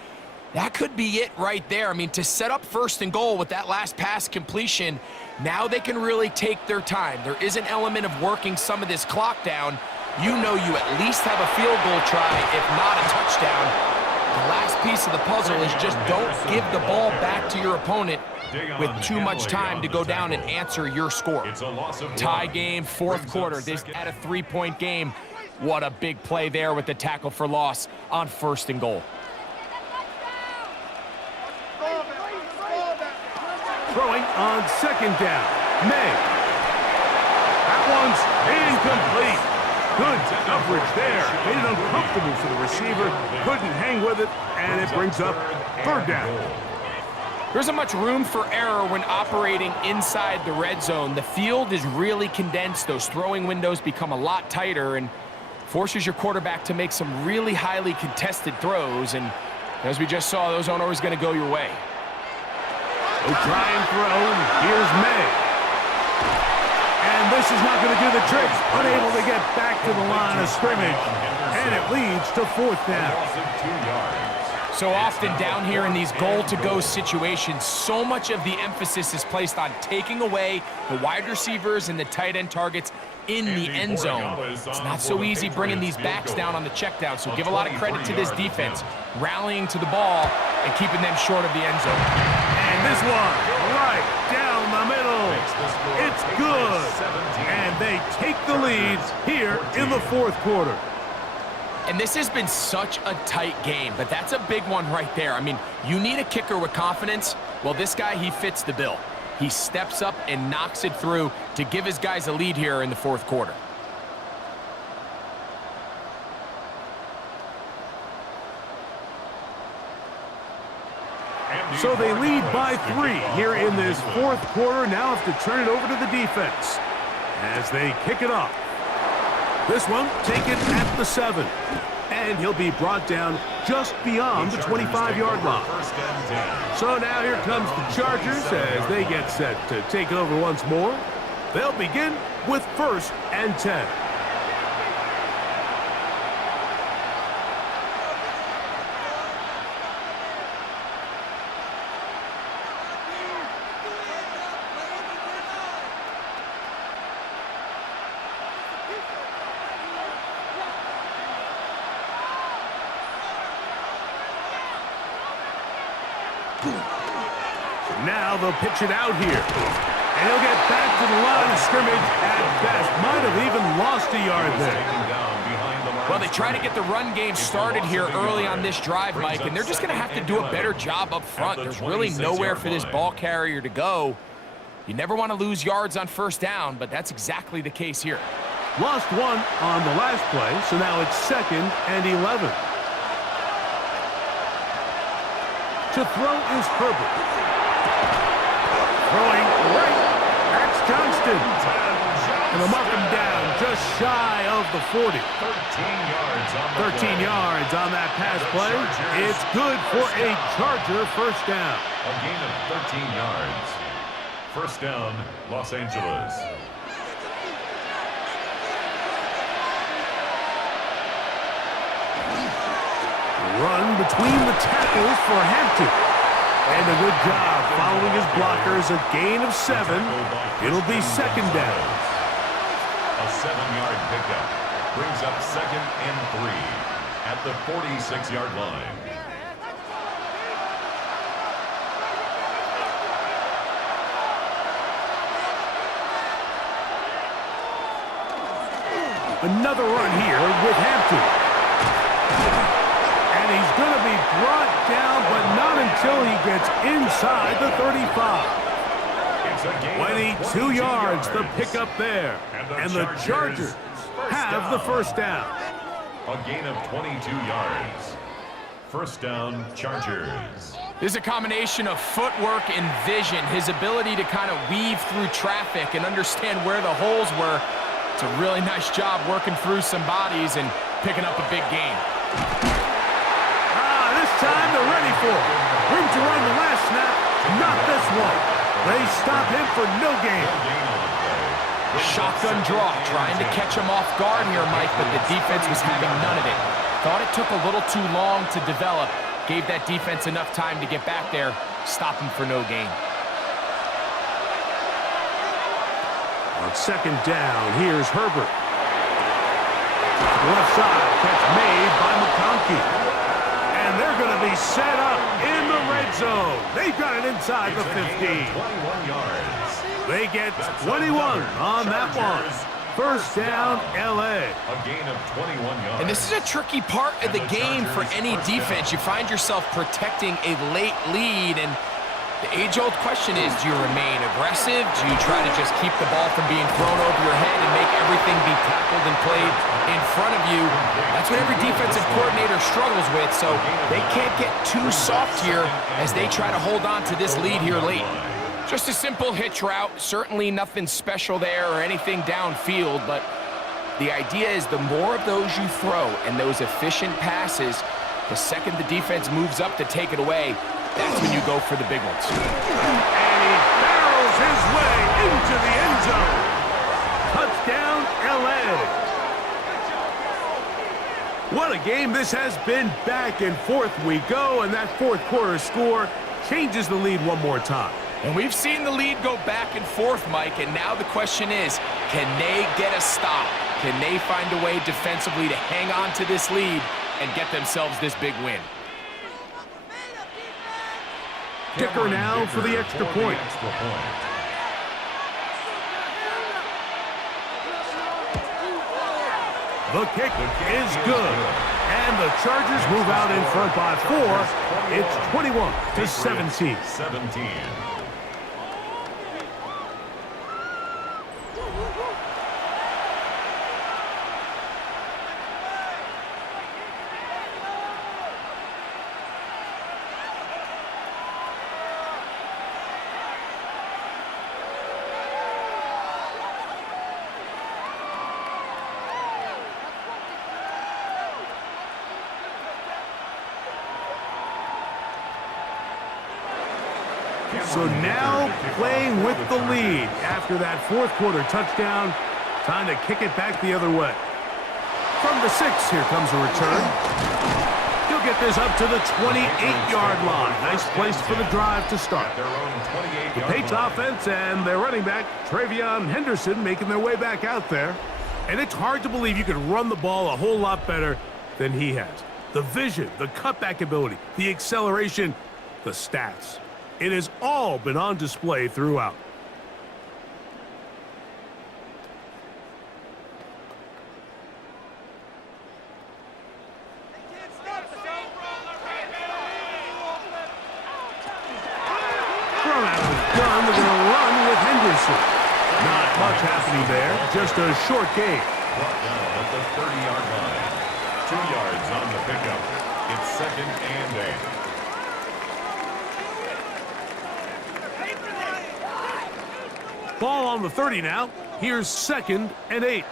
that could be it right there. I mean, to set up 1st and goal with that last pass completion, now they can really take their time. There is an element of working some of this clock down. You know you at least have a field goal try, if not a touchdown. The last piece of the puzzle is just don't give the ball back to your opponent with too much time to go down and answer your score. Tie game, 4th quarter. This at a 3-point game. What a big play there with the tackle for loss on 1st and goal. Throwing on 2nd down. May. That one's incomplete. Good coverage there. Made it uncomfortable for the receiver. Couldn't hang with it, and it brings up 3rd down. There isn't much room for error when operating inside the red zone. The field is really condensed. Those throwing windows become a lot tighter and forces your quarterback to make some really highly contested throws. And as we just saw, those aren't always going to go your way. They'll try and throw. Here's May. And this is not going to do the trick. Unable to get back to the line of scrimmage. And it leads to 4th down. So often down here in these goal-to-go situations, so much of the emphasis is placed on taking away the wide receivers and the tight end targets in the end zone. It's not so easy bringing these backs down on the check down, so give a lot of credit to this defense, rallying to the ball and keeping them short of the end zone. And this one, right down the middle. It's good. And they take the lead here in the 4th quarter. And this has been such a tight game, but that's a big one right there. I mean, you need a kicker with confidence. Well, this guy, he fits the bill. He steps up and knocks it through to give his guys a lead here in the 4th quarter. So they lead by 3 here in this 4th quarter. Now have to turn it over to the defense as they kick it off. This one taken at the 7. And he'll be brought down just beyond the 25-yard line. So now here comes the Chargers as they get set to take over once more. They'll begin with 1st and 10. Now they'll pitch it out here. And he'll get back to the line of scrimmage at best. Might have even lost a yard there. Well, they try to get the run game started here early on this drive, Mike, and they're just going to have to do a better job up front. There's really nowhere for this ball carrier to go. You never want to lose yards on first down, but that's exactly the case here. Lost one on the last play, so now it's 2nd and 11. To throw is Herbert. Throwing right. That's Johnston. And they'll mark him down just shy of the 40. 13 yards on that pass play. It's good for a Charger first down. A gain of 13 yards. First down, Los Angeles. Run between the tackles for Hampton. And a good job following his blockers. A gain of 7. It'll be 2nd down. A 7-yard pickup brings up 2nd and 3 at the 46-yard line. Another run here with Hampton. And he's going to be brought down, but not until he gets inside the 35. 22 yards, the pickup there. And the Chargers have the first down. A gain of 22 yards. First down, Chargers. This is a combination of footwork and vision, his ability to kind of weave through traffic and understand where the holes were. It's a really nice job working through some bodies and picking up a big gain. This time they're ready for it. Room to run the last snap, not this one. They stop him for no gain. Shotgun draw, trying to catch him off guard here, Mike, but the defense was having none of it. Thought it took a little too long to develop. Gave that defense enough time to get back there, stop him for no gain. On 2nd down, here's Herbert. Left side, catch made by McConkey. And they're going to be set up in the red zone. They've got it inside the 15. 21 yards. They get 21 on that one. First down, L.A. A gain of 21 yards. And this is a tricky part of the game for any defense. You find yourself protecting a late lead, and the age-old question is, do you remain aggressive? Do you try to just keep the ball from being thrown over your head and make everything be tackled and played in front of you? That's what every defensive coordinator struggles with, so they can't get too soft here as they try to hold on to this lead here late. Just a simple hitch route, certainly nothing special there or anything downfield, but the idea is the more of those you throw and those efficient passes, the second the defense moves up to take it away, that's when you go for the big ones. And he barrels his way into the end zone. Touchdown, L.A. What a game this has been. Back and forth we go, and that fourth quarter score changes the lead one more time. And we've seen the lead go back and forth, Mike, and now the question is, can they get a stop? Can they find a way defensively to hang on to this lead and get themselves this big win? Dicker now for the extra point. The kick is good. And the Chargers move out in front by 4. It's 21-17. 17. So now playing with the lead after that fourth quarter touchdown. Time to kick it back the other way. From the 6, here comes a return. He'll get this up to the 28-yard line. Nice place for the drive to start. The Patriots offense and their running back, Travion Henderson, making their way back out there. And it's hard to believe you can run the ball a whole lot better than he has. The vision, the cutback ability, the acceleration. the stats. It has all been on display throughout. Thrown out of his gun, they're going to run with Henderson. Not much happening there, just a short gain. Brought down at the 30-yard line. 2 yards on the pickup. It's 2nd and 8. Ball on the 30 now. Here's 2nd and 8.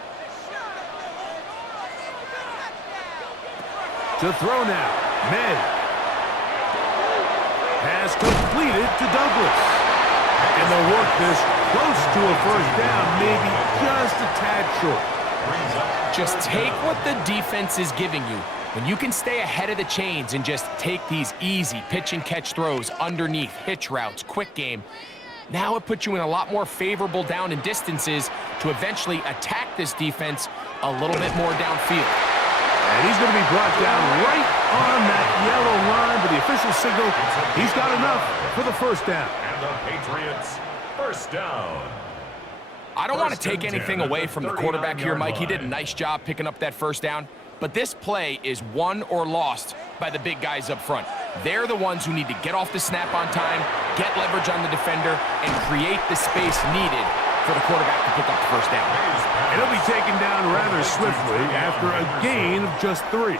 To throw now. May. Pass completed to Douglas. And they'll work this close to a first down, maybe just a tad short. Just take what the defense is giving you. When you can stay ahead of the chains and just take these easy pitch and catch throws underneath, hitch routes, quick game, now it puts you in a lot more favorable down and distances to eventually attack this defense a little bit more downfield. And he's going to be brought down right on that yellow line, but the official signal, he's got enough for the first down. And the Patriots, first down. I don't want to take anything away from the quarterback here, Mike. He did a nice job picking up that first down. But this play is won or lost by the big guys up front. They're the ones who need to get off the snap on time, get leverage on the defender, and create the space needed for the quarterback to pick up the first down. And he'll be taken down rather swiftly after a gain of just 3. A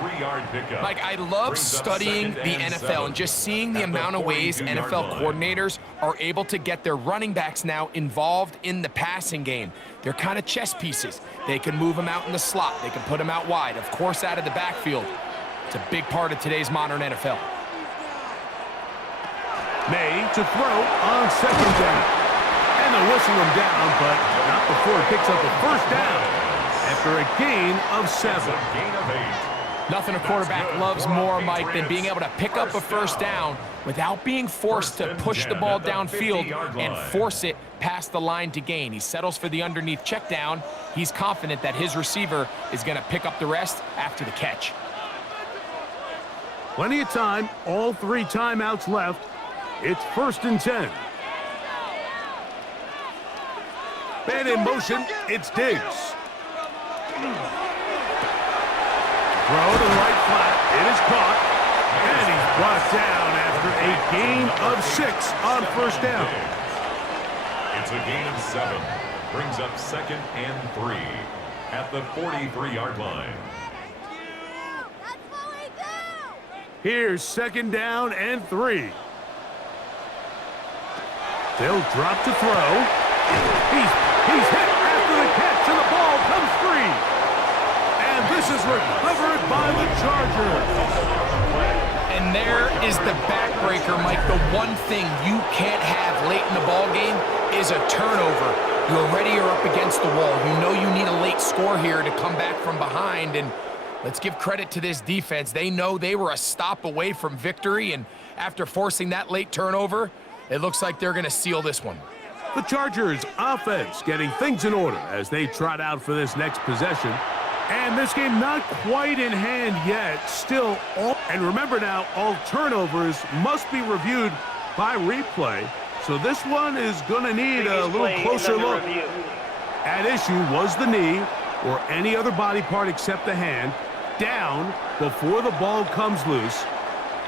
3-yard pickup. Mike, I love studying the NFL and just seeing the amount of ways NFL coordinators are able to get their running backs now involved in the passing game. They're kind of chess pieces. They can move them out in the slot. They can put them out wide, of course, out of the backfield. It's a big part of today's modern NFL. May to throw on 2nd down. And they'll whistle him down, but not before he picks up a first down after a gain of 7. Gain of 8. Nothing a quarterback loves more, Mike, than being able to pick up a first down without being forced to push the ball downfield and force it past the line to gain. He settles for the underneath check down. He's confident that his receiver is going to pick up the rest after the catch. Plenty of time, all 3 timeouts left. It's 1st and 10. Man in motion, it's Diggs. Throw to the right flat, it is caught, and he's brought down after a gain of 6 on first down. It's a gain of 7. Brings up 2nd and 3 at the 43-yard line. Here's 2nd down and 3. They'll drop to throw. He's hit after the catch, and the ball comes free. And this is recovered by the Chargers. And there is the backbreaker, Mike. The one thing you can't have late in the ball game is a turnover. You already are up against the wall. You know you need a late score here to come back from behind. And let's give credit to this defense. They know they were a stop away from victory. And after forcing that late turnover, it looks like they're going to seal this one. The Chargers offense getting things in order as they trot out for this next possession. And this game not quite in hand yet. Still all, and remember now, all turnovers must be reviewed by replay. So this one is going to need a little closer look. At issue was the knee or any other body part except the hand down before the ball comes loose.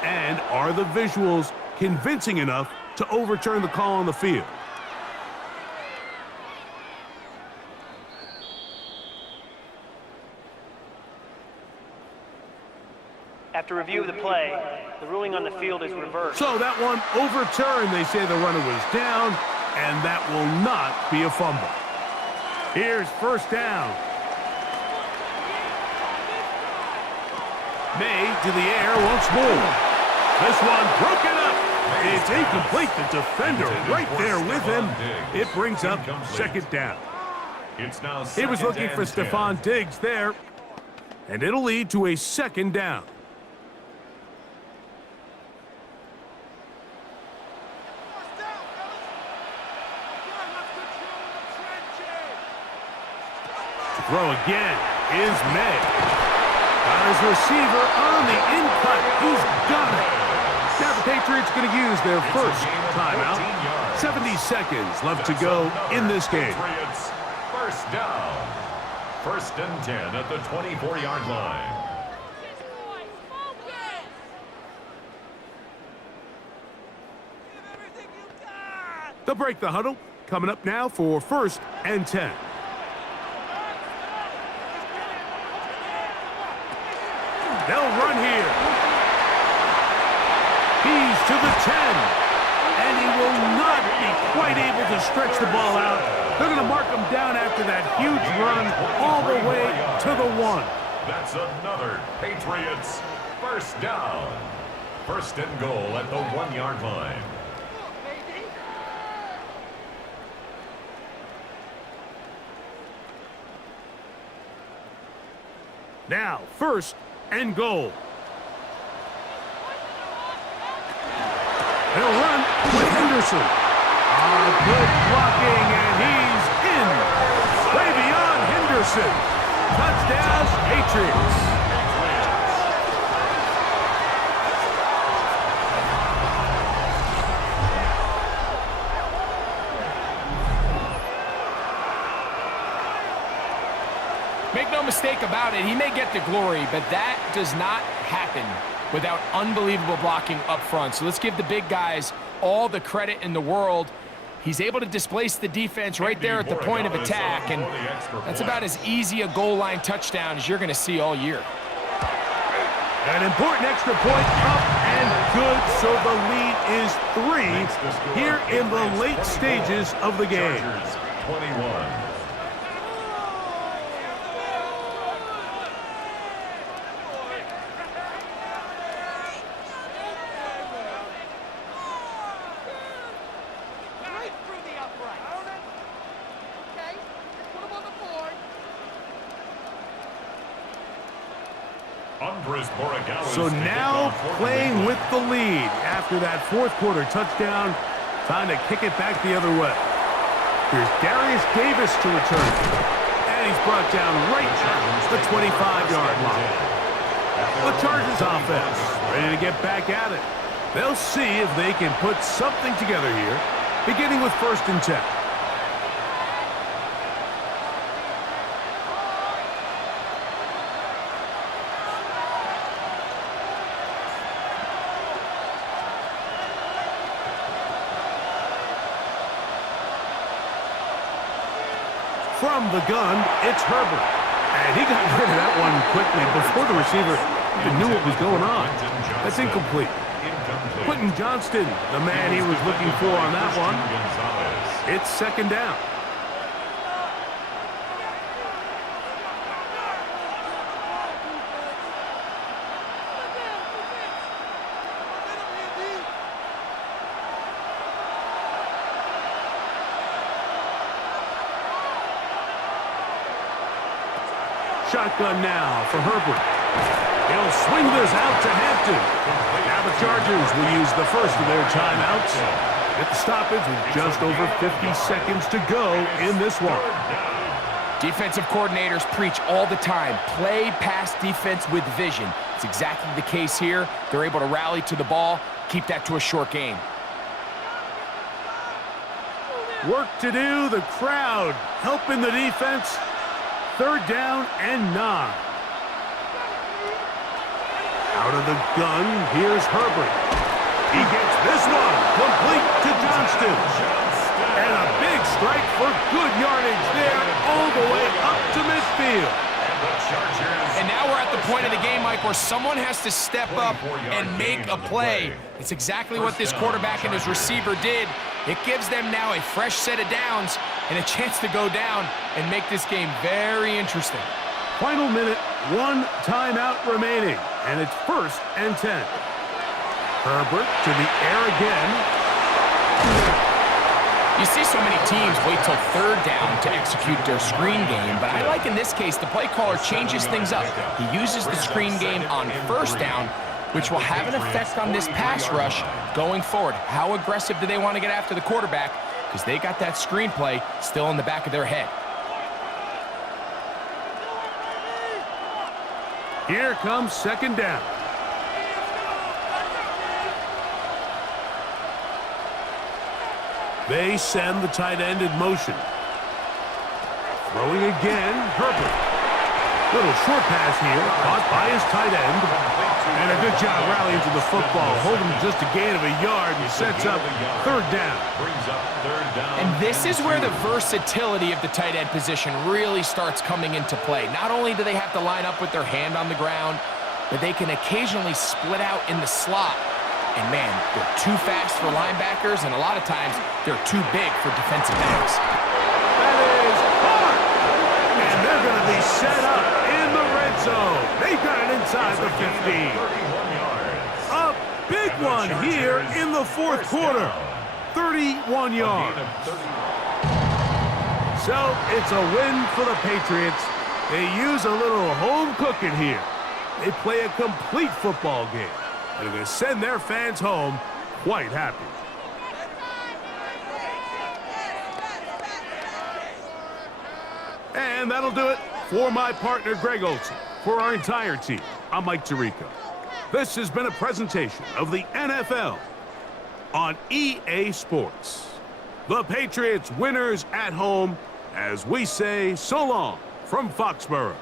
And are the visuals convincing enough to overturn the call on the field? After review of the play, the ruling on the field is reversed. So that one overturned. They say the runner was down, and that will not be a fumble. Here's first down. May to the air once more. This one broken up. It's incomplete. The defender right there with him. It brings up 2nd down. It's now He was looking for Stephon Diggs there, and it'll lead to a 2nd down. Throw again is May. Got his receiver on the in-cut. He's got it. Now the Patriots going to use their It's a first gain of timeout. 14 yards. 70 seconds left to That's go another in this game. Patriots first down. First and 10 at the 24-yard line. They'll break the huddle. Coming up now for first and 10. They'll run here. He's to the 10. And he will not be quite able to stretch the ball out. They're going to mark him down after that huge run all the way to the 1. That's another Patriots first down. First and goal at the 1-yard line. Now, first and goal. They'll run with Henderson. Good blocking, and he's in. Way beyond Henderson. Touchdown, Patriots. Make no mistake about it, he may get the glory, but that does not happen without unbelievable blocking up front. So let's give the big guys all the credit in the world. He's able to displace the defense right there at the point of attack, and that's about as easy a goal line touchdown as you're going to see all year. An important extra point up and good, so the lead is 3 here in the late stages of the game. Chargers 21. So now playing with the lead after that fourth quarter touchdown. Time to kick it back the other way. Here's Darius Davis to return. And he's brought down right at the 25-yard line. The Chargers offense ready to get back at it. They'll see if they can put something together here, beginning with first and 10. From the gun, it's Herbert. And he got rid of that one quickly before the receiver even knew what was going on. That's incomplete. Quentin Johnston, the man he was looking for on that one. It's second down. Shotgun now for Herbert. He'll swing this out to Hampton. Now the Chargers will use the first of their timeouts. Get the stoppage with just over 50 seconds to go in this one. Defensive coordinators preach all the time, play pass defense with vision. It's exactly the case here. They're able to rally to the ball, keep that to a short game. Work to do, the crowd helping the defense. Third down and 9. Out of the gun, here's Herbert. He gets this one complete to Johnston. And a big strike for good yardage there all the way up to midfield. And now we're at the point of the game, Mike, where someone has to step up and make a play. It's exactly what this quarterback and his receiver did. It gives them now a fresh set of downs and a chance to go down and make this game very interesting. Final minute, 1 timeout remaining, and it's first and 10. Herbert to the air again. You see so many teams wait till third down to execute their screen game, but I like in this case the play caller changes things up. He uses the screen game on first down, which will have an effect on this pass rush going forward. How aggressive do they want to get after the quarterback? Because they got that screen play still in the back of their head. Here comes second down. They send the tight end in motion. Throwing again, Herbert. Little short pass here, caught by his tight end. And a good job rallying to the football, holding just a gain of a yard and sets up third down. And this is where the versatility of the tight end position really starts coming into play. Not only do they have to line up with their hand on the ground, but they can occasionally split out in the slot. And man, they're too fast for linebackers, and a lot of times they're too big for defensive backs. That is hard. And they're going to be set up in the red zone. They got it inside the 15. A big one here in the fourth quarter. 31 yards. So it's a win for the Patriots. They use a little home cooking here. They play a complete football game. And they're going to send their fans home quite happy. And that'll do it for my partner, Greg Olsen. For our entire team, I'm Mike Tirico. This has been a presentation of the NFL on EA Sports. The Patriots winners at home as we say so long from Foxborough.